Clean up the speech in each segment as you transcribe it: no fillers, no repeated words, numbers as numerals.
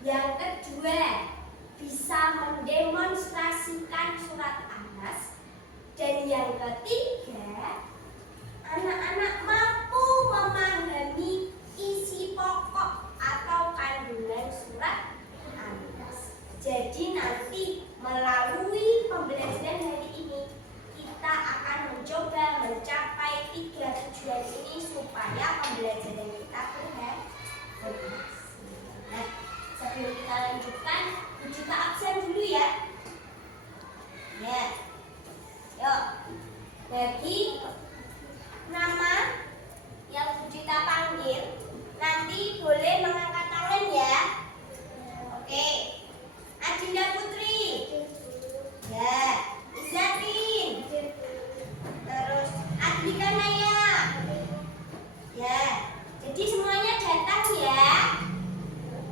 Yang kedua, bisa mendemonstrasikan surat Anas. Dan yang ketiga, anak-anak mampu memahami isi pokok atau kandungan surat Anas. Jadi nanti melalui pembelajaran hari ini kita akan mencoba mencapai 3 tujuan ini supaya pembelajaran kita berhasil. Nah, sebelum kita lanjutkan, kita absen dulu ya. Ya, yuk. Bagi nama yang kita panggil nanti boleh mengangkat tangan ya. Oke. Adinda Putri. Ya. Izatin. Terus Adlika Naya. Ya. Jadi semuanya datang ya.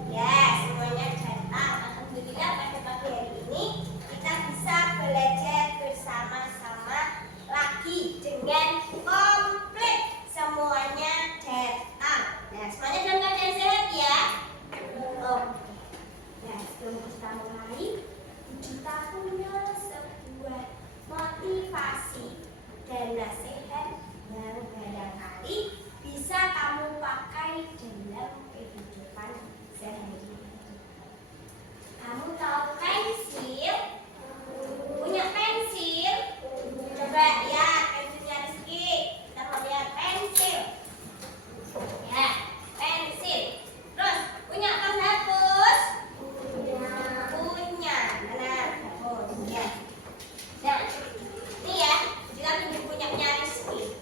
Ya, semuanya datang. Alhamdulillah pada pagi hari ini kita bisa belajar bersama-sama lagi dengan komplit. Semuanya datang. Nah, semuanya dalam keadaan sehat ya. Oke. Nah, sebelum kita mulai, kita punya sebuah motivasi dan nasihat yang barangkali bisa kamu pakai dalam kehidupan sehari-hari. Kamu tahu pensil? Punya pensil? Coba ya, pensilnya Rizky. Kita mau lihat pensil. Ya, pensil. Terus punya penghapus? Punya. Mana? Oh, ya. Nah, ini ya, kita punya Rizky.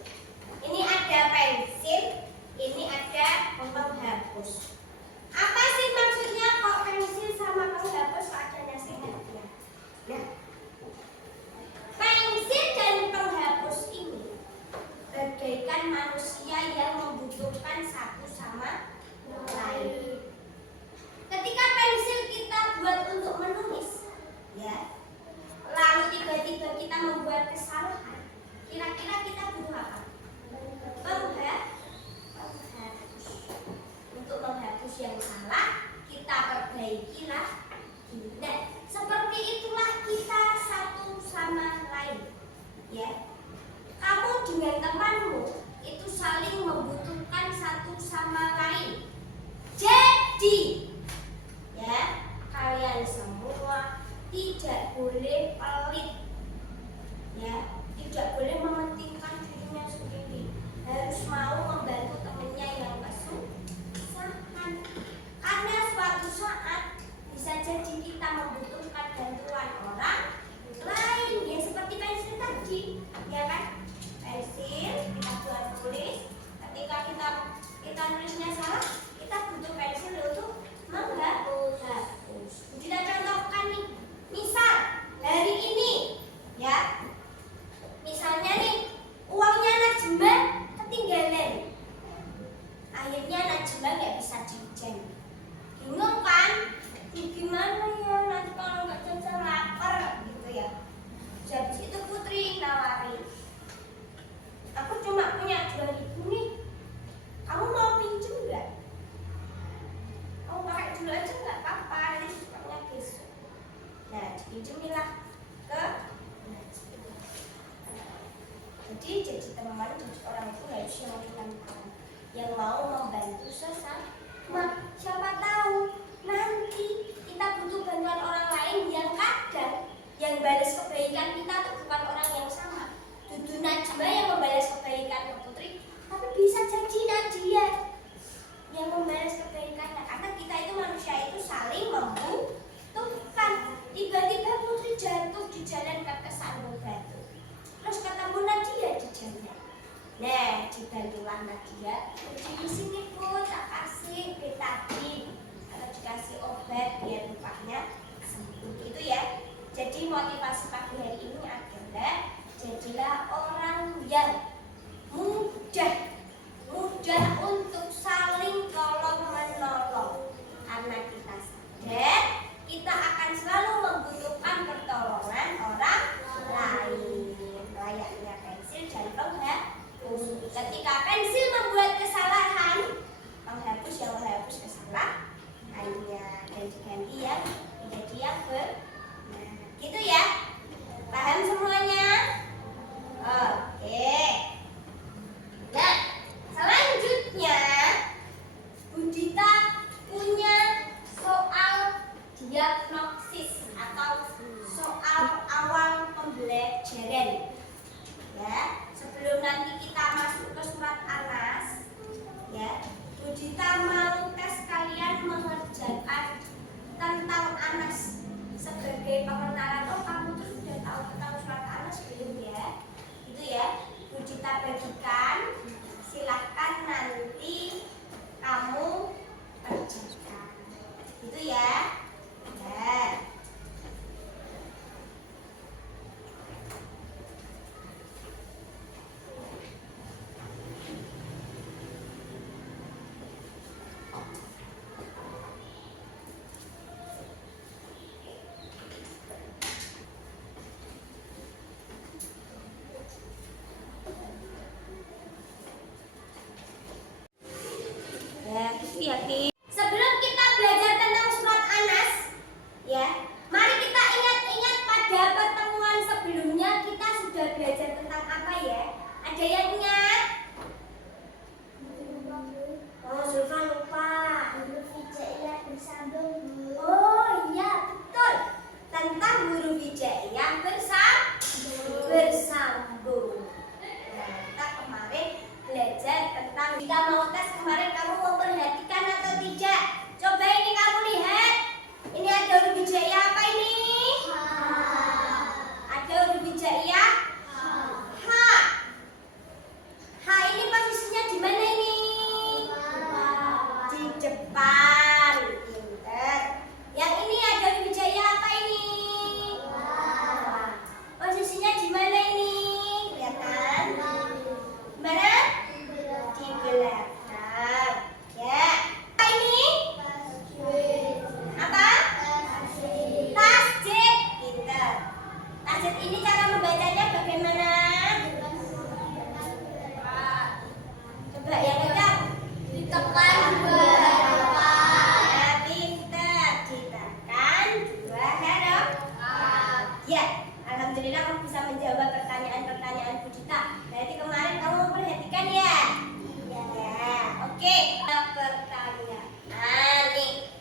Ini ada pensil, ini ada penghapus. Apa sih maksudnya kok pensil sama penghapus ada nasihatnya? Nah, pensil dan penghapus ini bagaikan manusia yang membutuhkan satu sama lain. Ketika pensil kita buat untuk menulis, ya, lalu tiba-tiba kita membuat kesalahan, kira-kira kita butuh apa? Penghapus. Untuk menghapus yang salah, kita perbaiki lagi. Nah, seperti itulah kita satu sama lain. Ya, kamu dengan temanmu itu saling membutuhkan satu sama lain. Jadi, ya, kalian semua tidak boleh pelit. Ya, tidak boleh mementingkan dirinya sendiri. Harus mau membantu temannya yang kesusahan. Karena suatu saat bisa jadi kita membutuhkan bantuan orang lain. Ya seperti pensil tadi, ya kan? Pensil kita buat tulis. Ketika kita nulisnya salah, kita butuh pensil untuk menghapus. Kita contohkan nih. Misal hari ini, ya. Misalnya nih, uangnya Najma ketinggalan. Akhirnya Najma nggak bisa jajan. Bingung kan? Gimana ya nanti kalau nggak jajan lapar gitu ya. Habis itu Putri nawarin, aku cuma punya 2.000 nih. Kamu mau pinjem nggak? Kamu pakai dulu aja nggak apa-apa, nanti sukanya besok. Nah, dipinjemilah ke Najma. Jadi teman, jadi orang itu harus yang mau membantu sesama. Siapa tahu nanti kita butuh bantuan orang lain yang kadang yang balas kebaikan kita tuh bukan orang yang sama. Dudu Najma yang membalas kebaikan ke Putri, tapi bisa jadi Nadia yang membalas kebaikannya. Karena kita itu manusia itu saling membutuhkan. Tiba-tiba Putri jatuh di jalan kesandung batu. Terus ketemu Nadia di jalan. Nah, dibantulah Nadia. Di sini Bu, tak kasih peta mengerjakan tentang Anas sebagai pengenalan. Oh, kamu tuh sudah tahu tentang surat Anas belum ya? Itu ya, Bu Cita bagikan. Silahkan nanti kamu kerjakan. Itu ya. Ya. Sebelum kita belajar tentang surat Anas, ya, mari kita ingat-ingat pada pertemuan sebelumnya kita sudah belajar tentang apa ya? Ada yang ingat? Oh, Zulfa lupa. Huruf hijaiyah bersambung. Oh iya, betul. Tentang huruf hijaiyah bersambung. Nah, kita kemarin belajar tentang, kita mau tes kemarin, kamu mau perhatikan atau tidak? Coba ini kamu lihat. Ini ada huruf hijaiyah apa ini? Ha. Ada huruf hijaiyah? Ha. Ha ini posisinya di mana ini? Di depan. Pinter. Yang ini ada huruf hijaiyah apa ini? Posisinya di mana ini? Kelihatan? Mana? Di belakang. Ya. Apa ini? Apa? Tasjid. Pinter. Tasjid ini cara membacanya bagaimana? Coba yang kencang. Ditekan dua harapan. Pinter. Ditekan dua harapan. Ya. Alhamdulillah kamu bisa menjawab pertanyaan-pertanyaan Bu Cita. Berarti kemarin kamu perhatikan ya? Ya. Oke. Pertanyaan nih.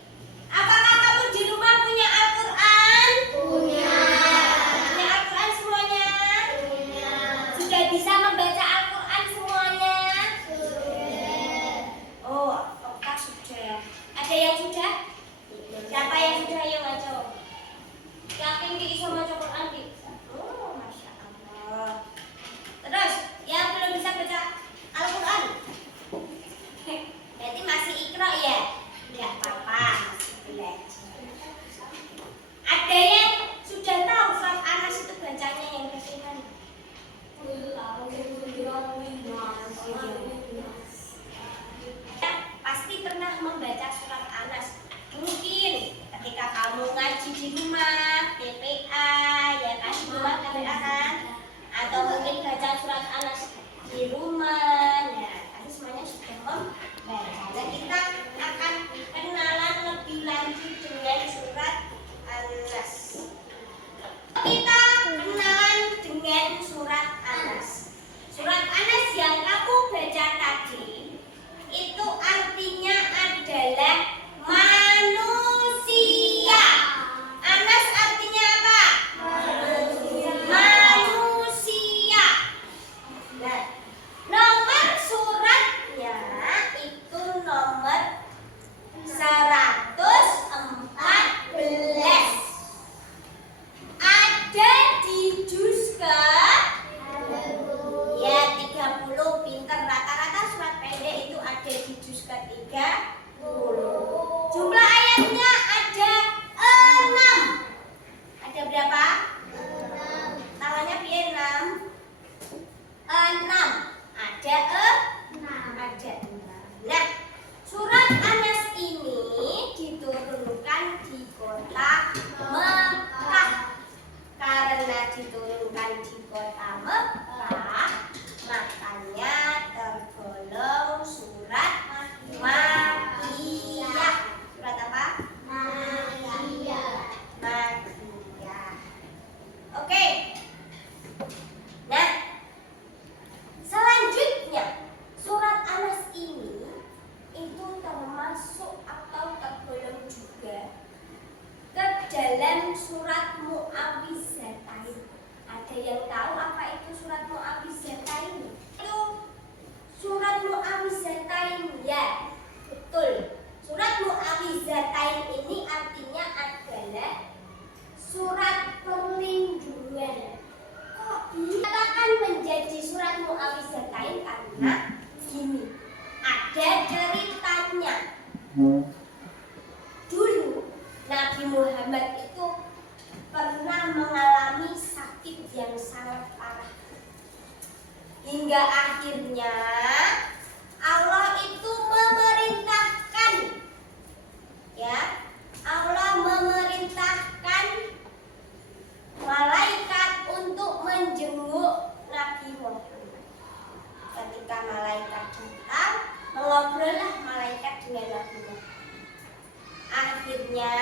Apakah kamu di rumah punya Al-Quran? Punya. Punya Al-Quran semuanya? Punya. Sudah bisa membaca Al-Quran semuanya? Sudah. Oh, apakah sudah? Ada yang sudah? Siapa yang sudah? Ayo baca. Yakin di bisa baca Quran di? Oh, Masya Allah. Terus, yang belum bisa baca Al-Quran? Berarti masih ikra ya? Tidak apa-apa, masih belajar. Ada yang sudah tahu surat Anas itu bacanya yang bagaimana? Pasti pernah membaca surat Anas. Mungkin ketika kamu ngaji di rumah, TPA, ya kan, di rumah TPA kan? Atau mungkin baca surat Anas di rumah, ya, pasti semuanya sudah membaca. Dan kita akan kenalan lebih lanjut dengan surat Anas. Kita kenalan dengan surat Anas. Surat Anas yang kamu baca tadi itu artinya adalah manusia. Anas artinya apa? Manusia. Nah, nomor suratnya itu nomor 114. Ada di juz ke? Ya, 30. Pinter. Rata-rata surat pendek itu ada di juz ke-30. Jumlah ayatnya ada 6. Ada berapa? 6. Tangannya piye 6? 6. Ada 6. Ada 6. Nah, surat Anas ini diturunkan di kota Mekah. Karena diturunkan di kota Mekah, makanya tergolong surat Makkiyah. Surat apa? Makkiyah. Makkiyah. Oke. Nah, selanjutnya surat Anas ini itu termasuk atau tergolong juga ke dalam surat Mu'awwizatain. Ada yang tahu apa itu surat Mu'awwizatain? Itu surat Mu'awwizatain, ya, betul. Surat Mu'awwizatain Muhammad itu pernah mengalami sakit yang sangat parah. Hingga akhirnya Allah itu memerintahkan, Allah memerintahkan malaikat untuk menjenguk Nabi Muhammad. Ketika malaikat datang, mengobrollah malaikat dengan Nabi Muhammad. Akhirnya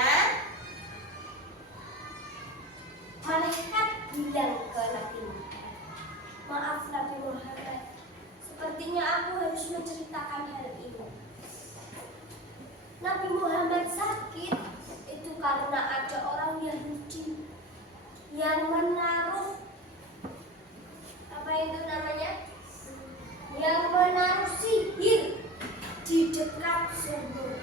malaikat bilang ke Nabi Muhammad, maaf Nabi Muhammad, sepertinya aku harus menceritakan hal ini. Nabi Muhammad sakit itu karena ada orang Yahudi yang menaruh yang menaruh sihir di dekat sumur.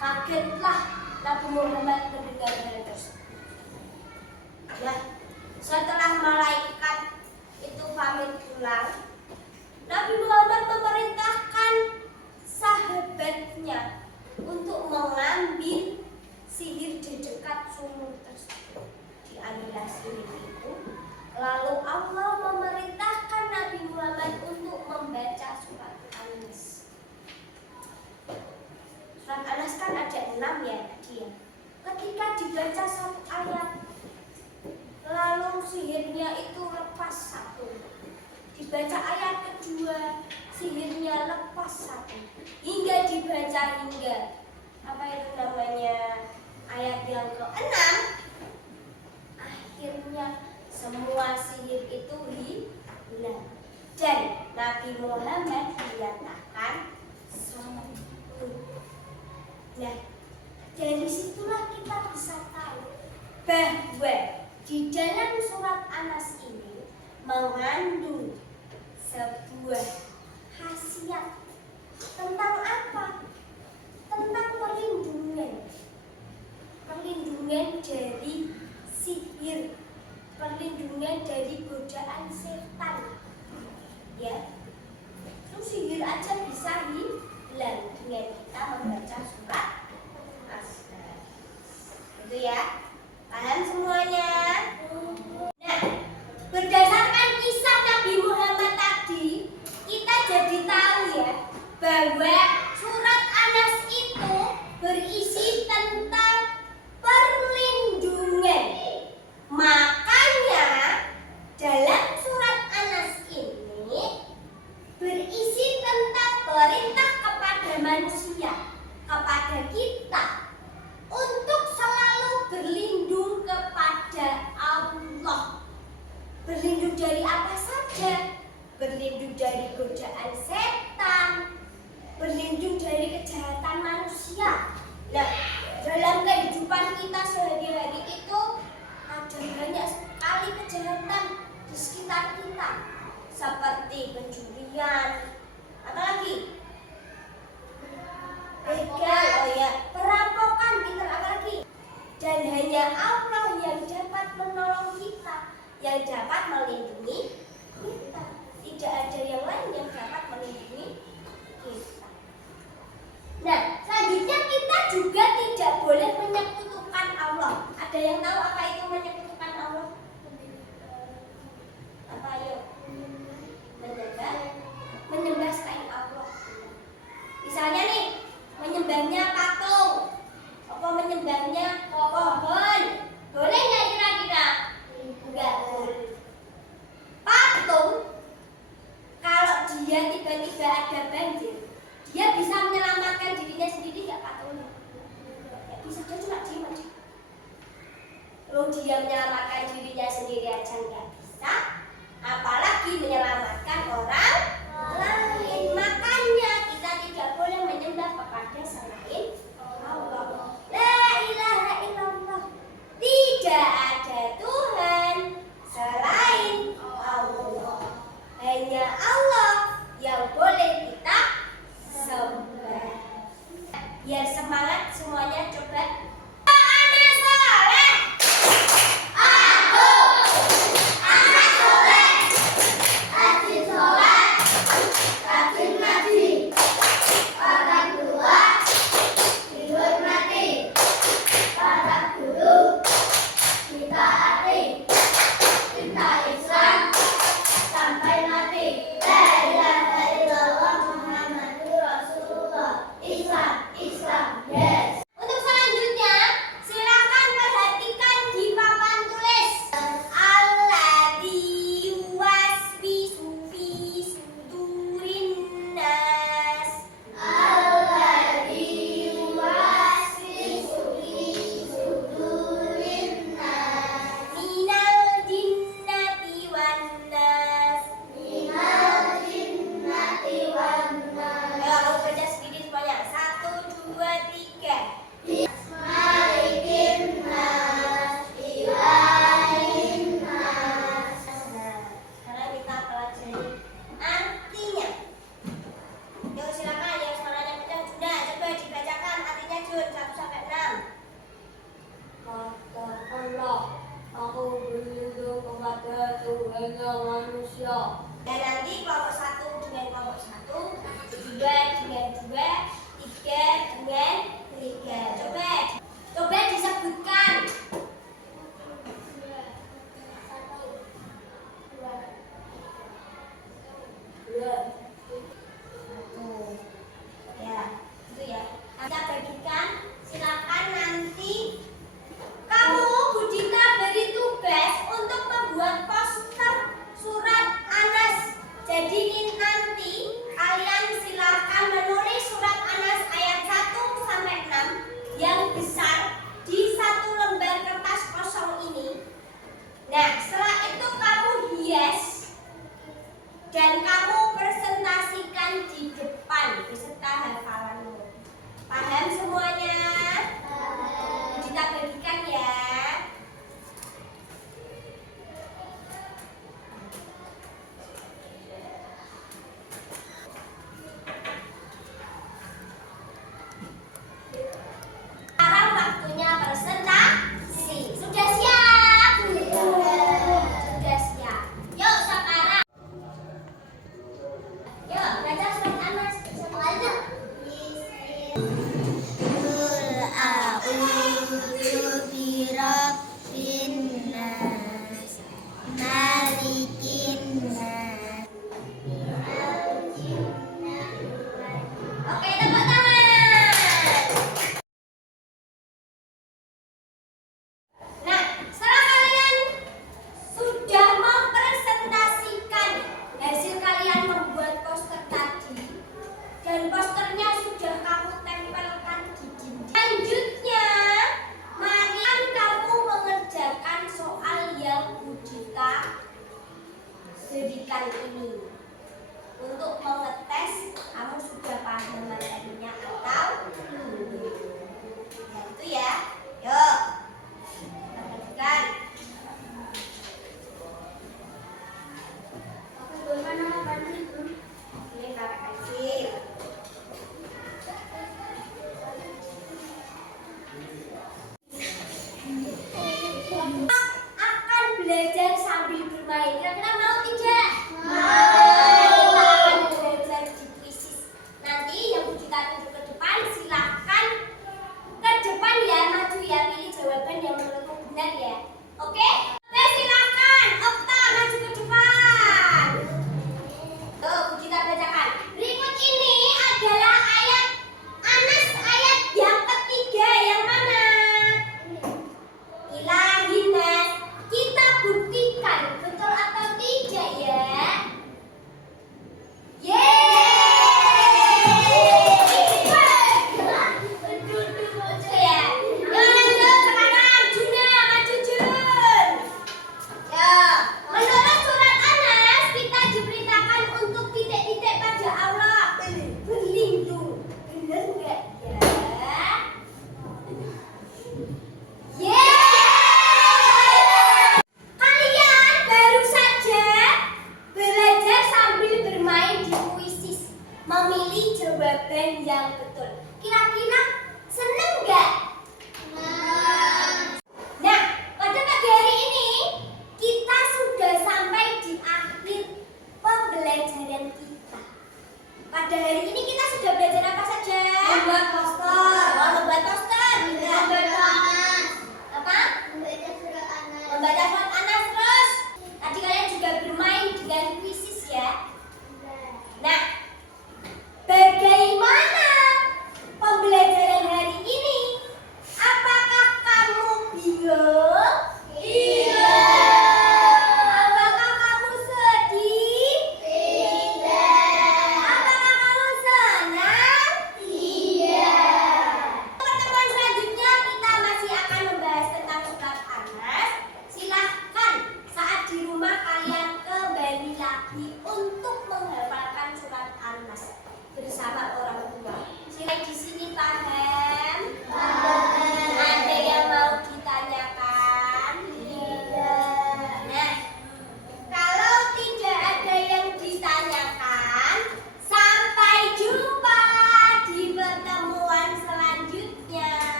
Kagetlah Nabi Muhammad mendengar hal tersebut. Setelah malaikat itu pamit pulang, Nabi Muhammad memerintahkan sahabatnya untuk mengambil sihir di dekat sumur tersebut. Diambillah sihir itu, lalu Allah memerintahkan Nabi Muhammad untuk membaca surat An-Nas. Surat An-Nas kan ada 6 tadi ya. Ketika dibaca satu ayat, lalu sihirnya itu lepas satu. Dibaca ayat kedua, sihirnya lepas satu. Hingga dibaca ayat yang ke-6, akhirnya semua sihir itu hilang. Dan Nabi Muhammad dinyatakan sembuh. Nah, dari situlah kita bisa tahu bahwa di dalam surat An-Nas ini mengandung sebuah khasiat tentang apa? Tentang perlindungan. Perlindungan dari sihir, perlindungan dari godaan setan. Terus sihir aja bisa hilang dengan kita membaca surat An-Nas. Itu ya. Paham semuanya? Nah, berdasarkan kisah Nabi Muhammad tadi, kita jadi tahu bahwa surat An-Nas itu berisi tentang perlindungan. Makanya dalam surat An-Nas ini berisi tentang perintah kepada manusia, kepada kita, untuk selalu berlindung kepada Allah. Berlindung dari apa saja? Berlindung dari godaan setan, berlindung dari kejahatan manusia. Nah, dalam kehidupan kita sehari-hari itu ada banyak sekali kejahatan di sekitar kita, seperti pencurian, apalagi begal, perampokan, apalagi. Dan hanya Allah yang dapat menolong kita, yang dapat melindungi kita. Tidak ada yang lain yang dapat melindungi kita. Nah, selanjutnya kita juga tidak boleh menyekutukan Allah. Ada yang tahu apa itu menyekutukan Allah? Apa ayo? Menyembah selain Allah. Misalnya nih, menyembahnya patung, apa menyembahnya pohon, boleh nggak kira-kira? Enggak boleh. Patung, kalau dia tiba-tiba ada banjir, dia bisa menyelamatkan dirinya sendiri nggak patungnya? Ya, bisa, dia cuma diem aja. Kalau dia menyelamatkan dirinya sendiri aja nggak bisa, apalagi menyelamatkan orang lain. Makanya kita tidak boleh menyembah kepada selain Allah. La ilaha illallah. Tidak ada Tuhan selain Allah. Hanya Allah yang boleh kita sembah. Biar semangat semuanya, coba. Ana saleh. A'udzu birabbin nas, malikin nas, minal jinnati wan nas. Oke, tepuk tangan. Nah, setelah kalian sudah mempresentasikan hasil kalian membuat poster tadi dan posternya sudah kamu tempelkan di dinding. Selanjutnya, mari kamu mengerjakan soal yang Budita berikan ini untuk mengetes kamu sudah paham materinya atau belum. Nah, itu ya. Yuk. Perhatikan. Oke, boleh nama pensil? Ini pakai pensil. Akan belajar sambil bermain. Kira-kira mau tidak? Kita akan belajar di kuisis. Nanti yang Budita tunjuk ke depan, silakan ke depan ya, maju ya, pilih jawaban yang menurutmu benar ya. Oke?